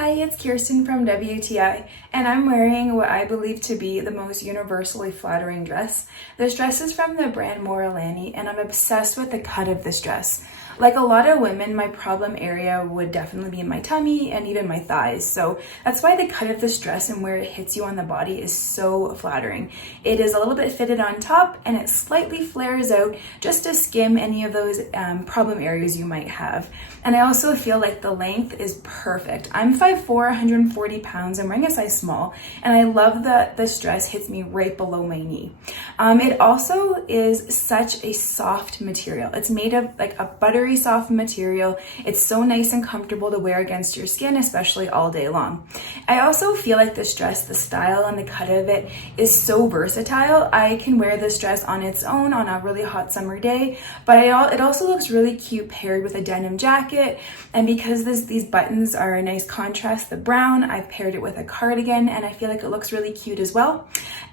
Hi, it's Kirsten from WTI, and I'm wearing what I believe to be the most universally flattering dress. This dress is from the brand MOLERANI, and I'm obsessed with the cut of this dress. Like a lot of women, my problem area would definitely be my tummy and even my thighs, so that's why the cut of this dress and where it hits you on the body is so flattering. It is a little bit fitted on top, and it slightly flares out just to skim any of those problem areas you might have. And I also feel like the length is perfect. I'm 5'4", 140 pounds. I'm wearing a size small, and I love that this dress hits me right below my knee. It also is such a soft material. It's made of like a buttery soft material. It's so nice and comfortable to wear against your skin, especially all day long. I also feel like this dress, the style and the cut of it is so versatile. I can wear this dress on its own on a really hot summer day, but it also looks really cute paired with a denim jacket. And because these buttons are a nice contrast, the brown, I've paired it with a cardigan, and I feel like it looks really cute as well.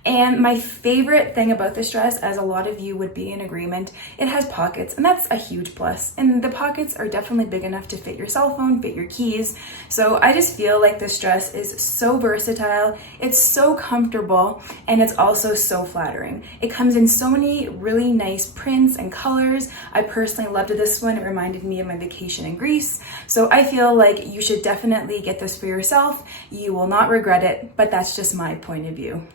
And my favorite thing about this dress, as a lot of you would be in agreement, it has pockets, and that's a huge plus. And the pockets are definitely big enough to fit your cell phone, fit your keys. So I just feel like this dress is so versatile, it's so comfortable, and it's also so flattering. It comes in so many really nice prints and colors. I personally loved this one. It reminded me of my vacation in Greece. So I feel like you should definitely get this for yourself. You will not regret it, but that's just my point of view.